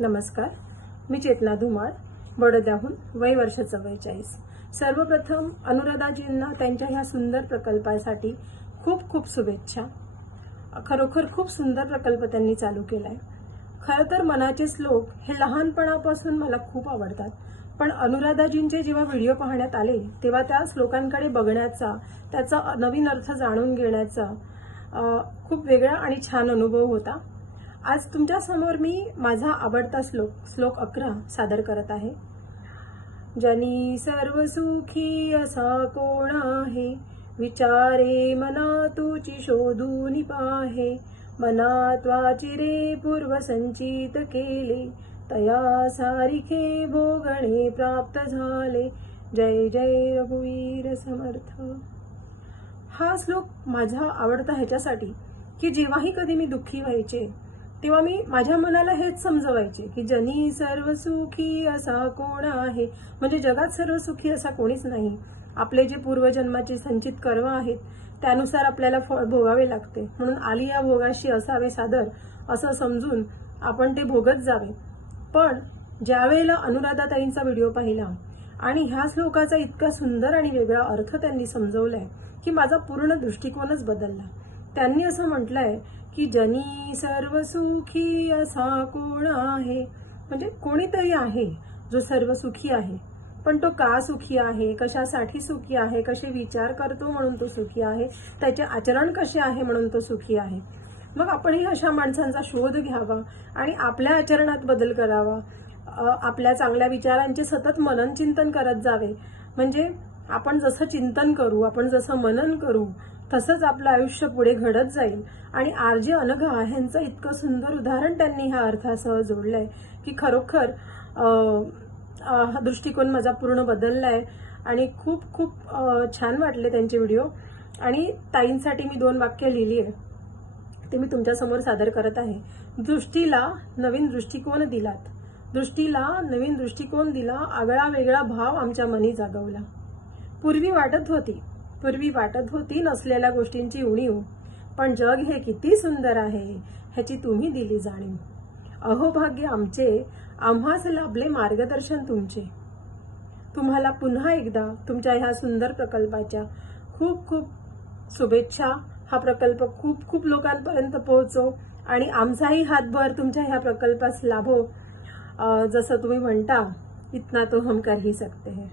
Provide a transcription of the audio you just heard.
नमस्कार, मी चेतना धुमाळ, बडोद्याहून, वय वर्ष 44। सर्वप्रथम अनुराधाजींना त्यांच्या ह्या सुंदर प्रकल्पासाठी खूप खूप शुभेच्छा। खरोखर खूप सुंदर प्रकल्प त्यांनी चालू केलाय। खरं तर मनाचे श्लोक हे लहानपणापासून मला खूप आवडतात, पण अनुराधाजींचे जेव्हा व्हिडिओ पाहण्यात आले तेव्हा त्या श्लोकांकडे बघण्याचा, त्याचा नवीन अर्थ जाणून घेण्याचा खूप वेगळा आणि छान अनुभव होता। आज तुमच्या समोर मी माझा आवडता श्लोक 11 सादर करत आहे। जनी सर्व सुखी असा कोण आहे, विचारे मना तुची शोधून पाहे, मनात वाचिरे पूर्व संचित केले, तया सारिखे भोगणे प्राप्त झाले। जय जय रघुवीर समर्थ। हा श्लोक माझा आवडता ह्याच्यासाठी की जेव्हाही कधी मी दुःखी व्हायचे तेव्हा मी माझ्या मनाला हेच समजवायचे की जनी सर्व सुखी असा कोण आहे, म्हणजे जगात सर्व सुखी असा कोणीच नाही। आपले जे पूर्वजन्माचे संचित कर्म आहेत त्यानुसार आपल्याला फळ भोगावे लागते, म्हणून आली या भोगाशी असावे सादर असं समजून आपण ते भोगत जावे। पण ज्यावेळेला अनुराधाताईंचा व्हिडिओ पाहिला आणि ह्या श्लोकाचा इतका सुंदर आणि वेगळा अर्थ त्यांनी समजवलाय की माझा पूर्ण दृष्टिकोनच बदलला। त्यांनी असं म्हटलंय की जनी सर्व सुखी असा कोण आहे, म्हणजे कोणीतरी आहे जो सर्व सुखी आहे, पण तो का सुखी आहे, कशासाठी सुखी आहे, कसे विचार करतो म्हणून तो सुखी आहे, त्याचे आचरण कसे आहे म्हणून तो सुखी आहे। मग आपणही अशा माणसांचा शोध घ्यावा आणि आपल्या आचरणात बदल करावा, आपल्या चांगल्या विचारांचे सतत मनन चिंतन करत जावे। म्हणजे आपण जसं चिंतन करू, आपण जसं मनन करू तसंच आपलं आयुष्य पुढे घडत जाईल। आणि आरजे अनघा ह्यांचं इतकं सुंदर उदाहरण त्यांनी ह्या अर्थासह जोडलंय की खरोखर हा दृष्टिकोन माझा पूर्ण बदललाय आणि खूप खूप छान वाटले त्यांचे व्हिडिओ। आणि ताईंसाठी मी 2 वाक्य लिहिली आहे, ते मी तुमच्या समोर सादर करत आहे। दृष्टीला नवीन दृष्टिकोन दिलात, दृष्टीला नवीन दृष्टिकोन दिला, आगळा वेगळा भाव आमच्या मनी जागवला। पूर्वी वाटत होती नसलेल्या गोष्टींची उणीव, पण जग हे किती सुंदर आहे ह्याची तुम्ही दिली जाणीव। अहो भाग्य आमचे, आम्हास लाभले मार्गदर्शन तुमचे। तुम्हाला पुन्हा एकदा तुमच्या ह्या सुंदर प्रकल्पाच्या खूप खूप शुभेच्छा। हा प्रकल्प खूप खूप लोकांपर्यंत पोहोचो आणि आमचाही हातभार तुमच्या ह्या प्रकल्पास लाभो। जसं तुम्ही म्हणता, इतना तो हम कर ही सकते हैं।